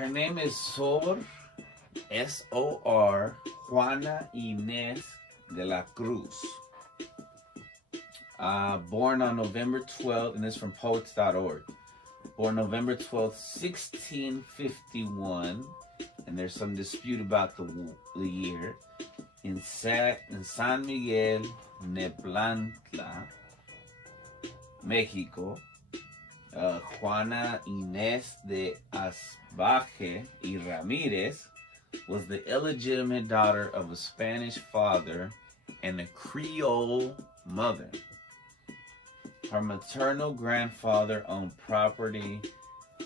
Her name is Sor, S-O-R, Juana Ines de la Cruz. Born on November 12th, and this is from poets.org. Born November 12th, 1651, and there's some dispute about the year, in San Miguel, Neplantla, Mexico. Juana Ines de Asbaje y Ramirez was the illegitimate daughter of a Spanish father and a Creole mother. Her maternal grandfather owned property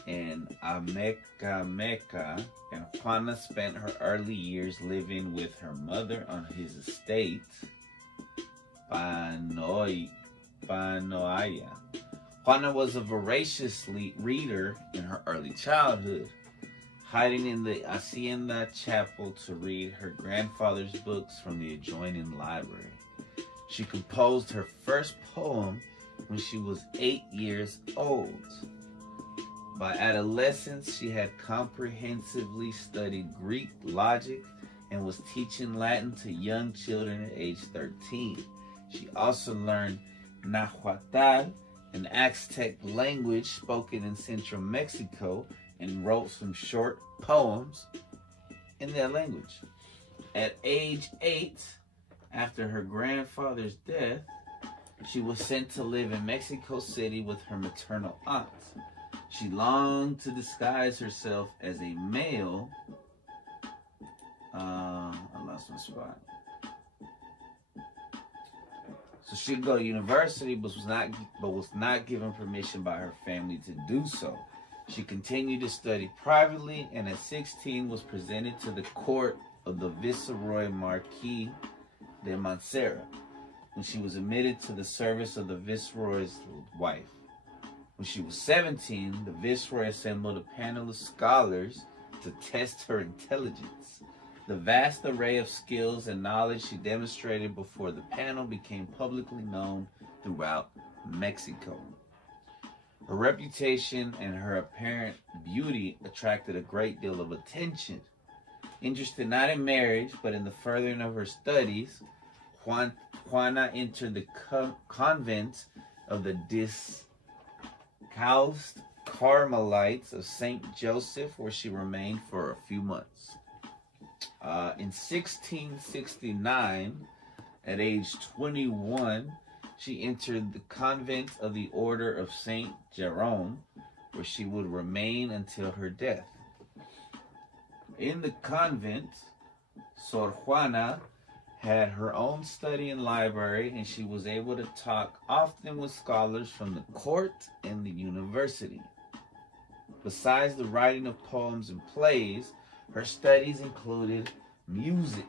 in Amecameca, and Juana spent her early years living with her mother on his estate, Panoaya. Juana was a voracious reader in her early childhood, hiding in the Hacienda chapel to read her grandfather's books from the adjoining library. She composed her first poem when she was 8 years old. By adolescence, she had comprehensively studied Greek logic and was teaching Latin to young children at age 13. She also learned Nahuatl, an Aztec language spoken in central Mexico, and wrote some short poems in that language. At age 8, after her grandfather's death, she was sent to live in Mexico City with her maternal aunt. She longed to disguise herself as a male. I lost my spot. So she'd go to university, but was not given permission by her family to do so. She continued to study privately, and at 16 was presented to the court of the Viceroy Marquis de Montserrat, when she was admitted to the service of the Viceroy's wife. When she was 17, the Viceroy assembled a panel of scholars to test her intelligence. The vast array of skills and knowledge she demonstrated before the panel became publicly known throughout Mexico. Her reputation and her apparent beauty attracted a great deal of attention. Interested not in marriage, but in the furthering of her studies, Juana entered the convent of the Discalced Carmelites of St. Joseph, where she remained for a few months. In 1669, at age 21, she entered the convent of the Order of St. Jerome, where she would remain until her death. In the convent, Sor Juana had her own study and library, and she was able to talk often with scholars from the court and the university. Besides the writing of poems and plays, her studies included music,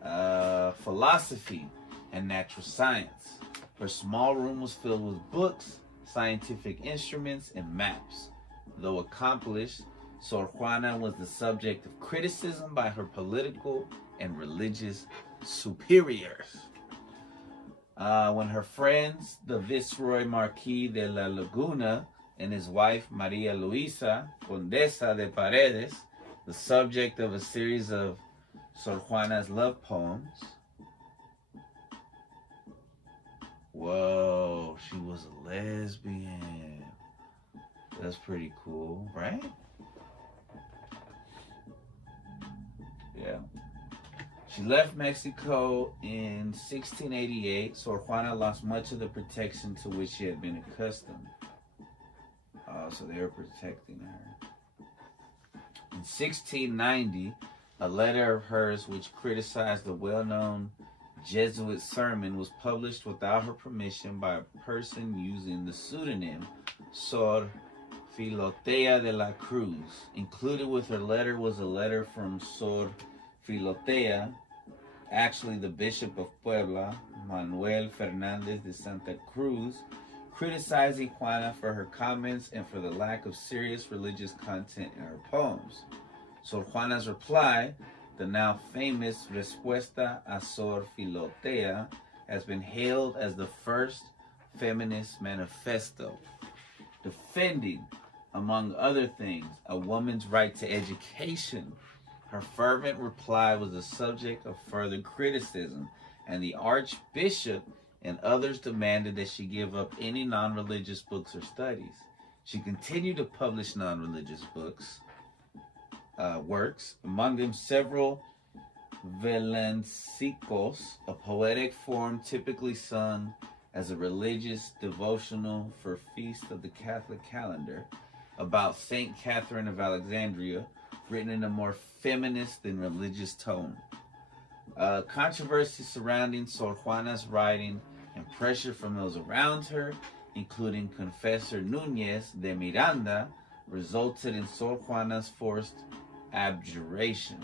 philosophy, and natural science. Her small room was filled with books, scientific instruments, and maps. Though accomplished, Sor Juana was the subject of criticism by her political and religious superiors. When her friends, the Viceroy Marquis de la Laguna and his wife Maria Luisa, Condesa de Paredes, the subject of a series of Sor Juana's love poems. Whoa, she was a lesbian. That's pretty cool, right? Yeah. She left Mexico in 1688. Sor Juana lost much of the protection to which she had been accustomed. So they were protecting her. In 1690, a letter of hers which criticized the well-known Jesuit sermon was published without her permission by a person using the pseudonym Sor Filotea de la Cruz. Included with her letter was a letter from Sor Filotea, actually the Bishop of Puebla, Manuel Fernandez de Santa Cruz, criticizing Juana for her comments and for the lack of serious religious content in her poems. Sor Juana's reply, the now famous Respuesta a Sor Filotea, has been hailed as the first feminist manifesto, defending among other things, a woman's right to education. Her fervent reply was the subject of further criticism, and the archbishop and others demanded that she give up any non-religious books or studies. She continued to publish non-religious works, among them several villancicos, a poetic form typically sung as a religious devotional for Feast of the Catholic calendar, about Saint Catherine of Alexandria, written in a more feminist than religious tone. Controversy surrounding Sor Juana's writing and pressure from those around her, including Confessor Núñez de Miranda, resulted in Sor Juana's forced abjuration.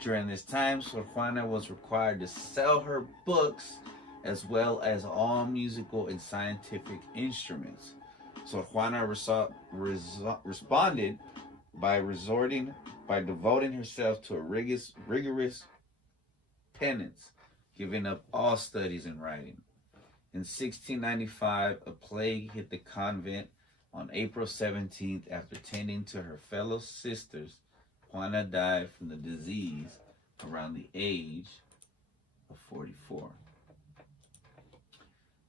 During this time, Sor Juana was required to sell her books as well as all musical and scientific instruments. Sor Juana responded by devoting herself to a rigorous penance, giving up all studies in writing. In 1695, a plague hit the convent on April 17th. After tending to her fellow sisters, Juana died from the disease around the age of 44.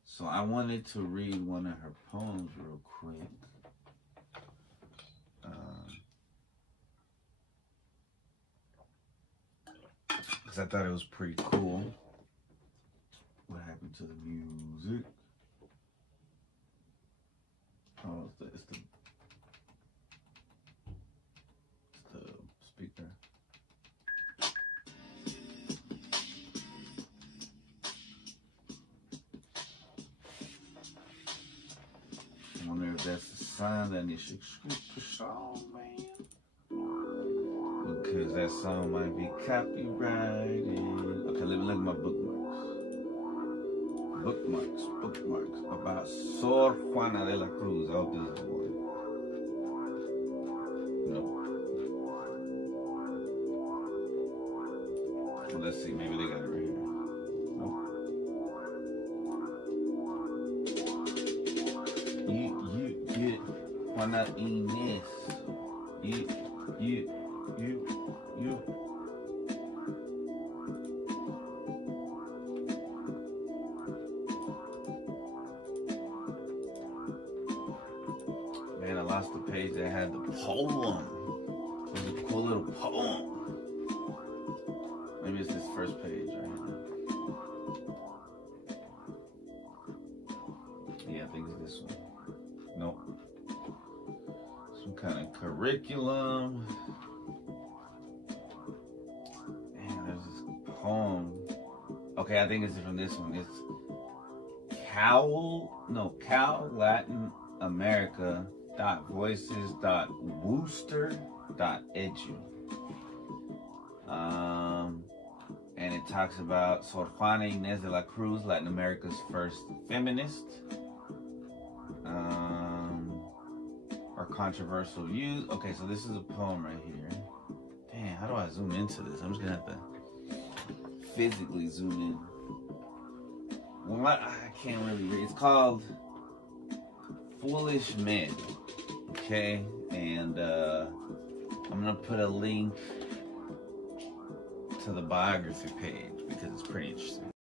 So I wanted to read one of her poems real quick. Because I thought it was pretty cool. What happened to the music? Oh, it's the speaker. I wonder if that's the sign that it should skip the song, man. Because that song might be copyrighted. Okay, let me look at my bookmarks. Bookmarks about Sor Juana de la Cruz. I hope this is the one. No. Well, let's see. Maybe they got it right here. No. You, Juana Ines. You. Man, I lost the page that had the poem. It was a cool little poem. Maybe it's this first page right here. Yeah, I think it's this one. Nope. Some kind of curriculum. Man, there's this poem. Okay, I think it's from this one. It's Cal Latin America.voices.wooster.edu. And it talks about Sor Juana Ines de la Cruz, Latin America's first feminist. Or controversial views. Okay, so this is a poem right here. Damn, how do I zoom into this? I'm just gonna have to physically zoom in. Well, I can't really read. It's called Foolish Men. Okay, and I'm gonna put a link to the biography page because it's pretty interesting.